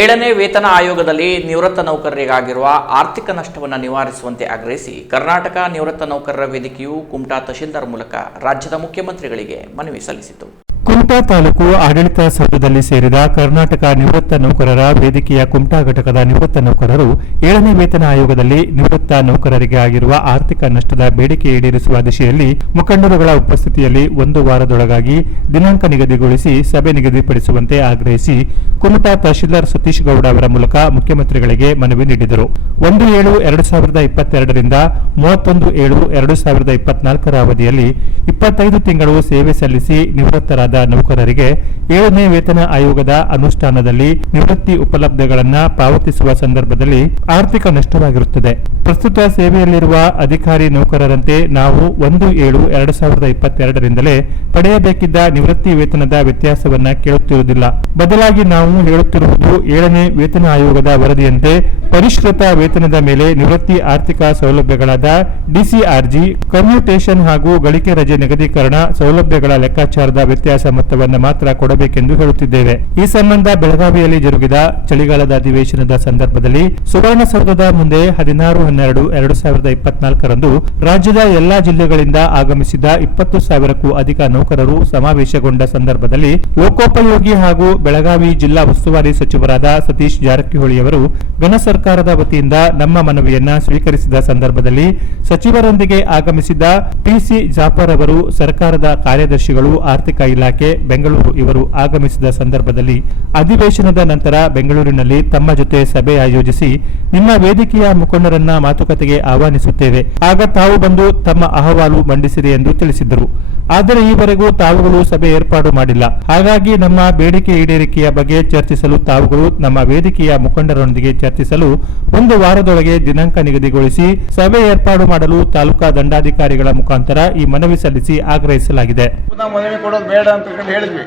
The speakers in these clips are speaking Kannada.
ಏಳನೇ ವೇತನ ಆಯೋಗದಲ್ಲಿ ನಿವೃತ್ತ ನೌಕರರಿಗಾಗಿರುವ ಆರ್ಥಿಕ ನಷ್ಟವನ್ನು ನಿವಾರಿಸುವಂತೆ ಆಗ್ರಹಿಸಿ ಕರ್ನಾಟಕ ನಿವೃತ್ತ ನೌಕರರ ವೇದಿಕೆಯು ಕುಮಟಾ ತಹಶೀಲ್ದಾರ್ ಮೂಲಕ ರಾಜ್ಯದ ಮುಖ್ಯಮಂತ್ರಿಗಳಿಗೆ ಮನವಿ ಸಲ್ಲಿಸಿತು. ಕುಮಟಾ ತಾಲೂಕು ಆಡಳಿತ ಸೌಧದಲ್ಲಿ ಸೇರಿದ ಕರ್ನಾಟಕ ನಿವೃತ್ತ ನೌಕರರ ವೇದಿಕೆಯ ಕುಮಟಾ ಘಟಕದ ನಿವೃತ್ತ ನೌಕರರು ಏಳನೇ ವೇತನ ಆಯೋಗದಲ್ಲಿ ನಿವೃತ್ತ ನೌಕರರಿಗೆ ಆಗಿರುವ ಆರ್ಥಿಕ ನಷ್ಟದ ಬೇಡಿಕೆ ಈಡೇರಿಸುವ ದಿಶೆಯಲ್ಲಿ ಮುಖಂಡರುಗಳ ಉಪಸ್ಥಿತಿಯಲ್ಲಿ ಒಂದು ವಾರದೊಳಗಾಗಿ ದಿನಾಂಕ ನಿಗದಿಗೊಳಿಸಿ ಸಭೆ ನಿಗದಿಪಡಿಸುವಂತೆ ಆಗ್ರಹಿಸಿ ಕುಮಟಾ ತಹಶೀಲ್ದಾರ್ ಸತೀಶ್ ಗೌಡ ಅವರ ಮೂಲಕ ಮುಖ್ಯಮಂತ್ರಿಗಳಿಗೆ ಮನವಿ ನೀಡಿದರು. ಒಂದು ಏಳು ಎರಡು ಸಾವಿರದ ಇಪ್ಪತ್ತೆರಡರಿಂದ ಮೂವತ್ತೊಂದು ಏಳು ಎರಡು ಸಾವಿರದ ಇಪ್ಪತ್ನಾಲ್ಕರ ಅವಧಿಯಲ್ಲಿ ಇಪ್ಪತ್ತೈದು ತಿಂಗಳು ಸೇವೆ ಸಲ್ಲಿಸಿ ನಿವೃತ್ತರಾದ ನೌಕರರಿಗೆ ಏಳನೇ ವೇತನ ಆಯೋಗದ ಅನುಷ್ಠಾನದಲ್ಲಿ ನಿವೃತ್ತಿ ಉಪಲಬ್ಧಗಳನ್ನು ಪಾವತಿಸುವ ಸಂದರ್ಭದಲ್ಲಿ ಆರ್ಥಿಕ ನಷ್ಟವಾಗಿರುತ್ತದೆ. ಪ್ರಸ್ತುತ ಸೇವೆಯಲ್ಲಿರುವ ಅಧಿಕಾರಿ ನೌಕರರಂತೆ ನಾವು ಒಂದು ಏಳು ಎರಡು ಸಾವಿರದ ಇಪ್ಪತ್ತೆರಡರಿಂದಲೇ ಪಡೆಯಬೇಕಿದ್ದ ನಿವೃತ್ತಿ ವೇತನದ ವ್ಯತ್ಯಾಸವನ್ನ ಕೇಳುತ್ತಿರುವುದಿಲ್ಲ. ಬದಲಾಗಿ ನಾವು ಹೇಳುತ್ತಿರುವುದು ಏಳನೇ ವೇತನ ಆಯೋಗದ ವರದಿಯಂತೆ ಪರಿಷ್ಕೃತ ವೇತನದ ಮೇಲೆ ನಿವೃತ್ತಿ ಆರ್ಥಿಕ ಸೌಲಭ್ಯಗಳಾದ ಡಿಸಿಆರ್ಜಿ, ಕಮ್ಯೂಟೇಷನ್ ಹಾಗೂ ಗಳಿಕೆ ರಜೆ ನಿಗದೀಕರಣ ಸೌಲಭ್ಯಗಳ ಲೆಕ್ಕಾಚಾರದ ವ್ಯತ್ಯಾಸ ಮೊತ್ತವನ್ನು ಮಾತ್ರ ಕೊಡಬೇಕೆಂದು ಹೇಳುತ್ತಿದ್ದೇವೆ. ಈ ಸಂಬಂಧ ಬೆಳಗಾವಿಯಲ್ಲಿ ಜರುಗಿದ ಚಳಿಗಾಲದ ಅಧಿವೇಶನದ ಸಂದರ್ಭದಲ್ಲಿ ಸುವರ್ಣಸೌಧದ ಮುಂದೆ ಹದಿನಾರು, ಹನ್ನೆರಡು, ಎರಡು ಸಾವಿರದ ಇಪ್ಪತ್ನಾಲ್ಕರಂದು ರಾಜ್ಯದ ಎಲ್ಲಾ ಜಿಲ್ಲೆಗಳಿಂದ ಆಗಮಿಸಿದ ಇಪ್ಪತ್ತು ಸಾವಿರಕ್ಕೂ ಅಧಿಕ ನೌಕರರು ಸಮಾವೇಶಗೊಂಡ ಸಂದರ್ಭದಲ್ಲಿ ಲೋಕೋಪಯೋಗಿ ಹಾಗೂ ಬೆಳಗಾವಿ ಜಿಲ್ಲಾ ಉಸ್ತುವಾರಿ ಸಚಿವರಾದ ಸತೀಶ್ ಜಾರಕಿಹೊಳಿ ಅವರು ಘನ ಸರ್ಕಾರದ ವತಿಯಿಂದ ನಮ್ಮ ಮನವಿಯನ್ನ ಸ್ವೀಕರಿಸಿದ ಸಂದರ್ಭದಲ್ಲಿ ಸಚಿವರೊಂದಿಗೆ ಆಗಮಿಸಿದ ಪಿಸಿ ಜಾಫರ್ ಅವರು, ಸರ್ಕಾರದ ಕಾರ್ಯದರ್ಶಿಗಳು, ಆರ್ಥಿಕ ಇಲಾಖೆ, ಬೆಂಗಳೂರು ಇವರು ಆಗಮಿಸಿದ ಸಂದರ್ಭದಲ್ಲಿ ಅಧಿವೇಶನದ ನಂತರ ಬೆಂಗಳೂರಿನಲ್ಲಿ ತಮ್ಮ ಜೊತೆ ಸಭೆ ಆಯೋಜಿಸಿ ನಿಮ್ಮ ವೇದಿಕೆಯ ಮುಖಂಡರನ್ನ ಮಾತುಕತೆಗೆ ಆಹ್ವಾನಿಸುತ್ತೇವೆ. ಆಗ ತಾವು ಬಂದು ತಮ್ಮ ಅಹವಾಲು ಮಂಡಿಸಿದೆ ಎಂದು ತಿಳಿಸಿದ್ದರು. ಆದರೆ ಈವರೆಗೂ ತಾವುಗಳು ಸಭೆ ಏರ್ಪಾಡು ಮಾಡಿಲ್ಲ. ಹಾಗಾಗಿ ನಮ್ಮ ಬೇಡಿಕೆ ಈಡೇರಿಕೆಯ ಬಗ್ಗೆ ಚರ್ಚಿಸಲು ತಾವುಗಳು ನಮ್ಮ ವೇದಿಕೆಯ ಮುಖಂಡರೊಂದಿಗೆ ಚರ್ಚಿಸಲು ಒಂದು ವಾರದೊಳಗೆ ದಿನಾಂಕ ನಿಗದಿಗೊಳಿಸಿ ಸಭೆ ಏರ್ಪಾಡು ಮಾಡಲು ತಾಲೂಕಾ ದಂಡಾಧಿಕಾರಿಗಳ ಮುಖಾಂತರ ಈ ಮನವಿ ಸಲ್ಲಿಸಿ ಆಗ್ರಹಿಸಲಾಗಿದೆ. ನಾವು ಮನವಿ ಕೊಡೋದು ಬೇಡ ಅಂತ ಹೇಳಿದ್ವಿ.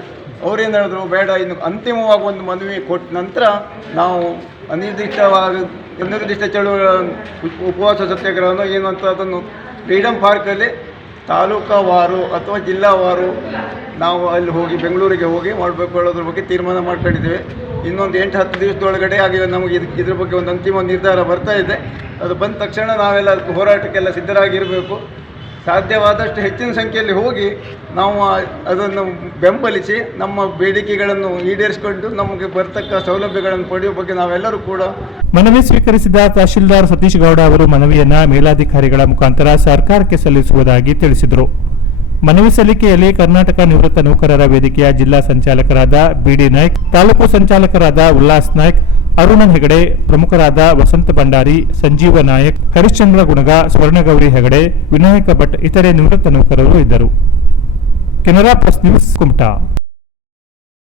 ಅವ್ರೇನು ಹೇಳಿದ್ರು, ಬೇಡ, ಇನ್ನು ಅಂತಿಮವಾಗಿ ಒಂದು ಮನವಿ ಕೊಟ್ಟ ನಂತರ ನಾವು ಅನಿರ್ದಿಷ್ಟವಾಗಿ, ಅನಿರ್ದಿಷ್ಟ ಚಳುವಳಿ, ಉಪವಾಸ ಸತ್ಯಾಗ್ರಹವನ್ನು ಏನು ಅಂತ ಅದನ್ನು ಫ್ರೀಡಮ್ ಪಾರ್ಕಲ್ಲಿ ತಾಲೂಕಾವಾರು ಅಥವಾ ಜಿಲ್ಲಾವಾರು ನಾವು ಅಲ್ಲಿ ಹೋಗಿ ಬೆಂಗಳೂರಿಗೆ ಹೋಗಿ ಮಾಡಬೇಕು ಅನ್ನೋದ್ರ ಬಗ್ಗೆ ತೀರ್ಮಾನ ಮಾಡ್ಕೊಂಡಿದ್ದೇವೆ. ಇನ್ನೊಂದು ಎಂಟು ಹತ್ತು ದಿವಸದೊಳಗಡೆ ಆಗಿ ನಮಗೆ ಇದು, ಇದ್ರ ಬಗ್ಗೆ ಒಂದು ಅಂತಿಮ ನಿರ್ಧಾರ ಬರ್ತಾ ಇದೆ. ಅದು ಬಂದ ತಕ್ಷಣ ನಾವೆಲ್ಲ ಅದಕ್ಕೆ ಹೋರಾಟಕ್ಕೆಲ್ಲ ಸಿದ್ಧರಾಗಿರಬೇಕು. ಸಾಧ್ಯವಾದಷ್ಟು ಹೆಚ್ಚಿನ ಸಂಖ್ಯೆಯಲ್ಲಿ ಹೋಗಿ ನಾವು ಅದನ್ನು ಬೆಂಬಲಿಸಿ ನಮ್ಮ ಬೇಡಿಕೆಗಳನ್ನು ಈಡೇರಿಸಿಕೊಂಡು ನಮಗೆ ಬರ್ತಕ್ಕ ಸೌಲಭ್ಯಗಳನ್ನು ಪಡೆಯುವ ಬಗ್ಗೆ ನಾವೆಲ್ಲರೂ ಕೂಡ ಮನವಿ ಸ್ವೀಕರಿಸಿದ ತಹಶೀಲ್ದಾರ್ ಸತೀಶ್ ಗೌಡ ಅವರು ಮನವಿಯನ್ನ ಮೇಲಾಧಿಕಾರಿಗಳ ಮುಖಾಂತರ ಸರ್ಕಾರಕ್ಕೆ ಸಲ್ಲಿಸುವುದಾಗಿ ತಿಳಿಸಿದರು. ಮನವಿ ಸಲ್ಲಿಕೆಯಲ್ಲಿ ಕರ್ನಾಟಕ ನಿವೃತ್ತ ನೌಕರರ ವೇದಿಕೆಯ ಜಿಲ್ಲಾ ಸಂಚಾಲಕರಾದ ಬಿಡಿ ನಾಯ್ಕ್, ತಾಲೂಕು ಸಂಚಾಲಕರಾದ ಉಲ್ಲಾಸ್ ನಾಯ್ಕ್ ಅರುಣನ್ ಹೆಗಡೆ, ಪ್ರಮುಖರಾದ ವಸಂತ ಭಂಡಾರಿ, ಸಂಜೀವ ನಾಯಕ್, ಹರಿಶ್ಚಂದ್ರ ಗುಣಗ, ಸ್ವರ್ಣಗೌರಿ ಹೆಗಡೆ, ವಿನಾಯಕ ಭಟ್, ಇತರೆ ನಿವೃತ್ತ ನೌಕರರು ಇದ್ದರು. Canara plus news Kumta.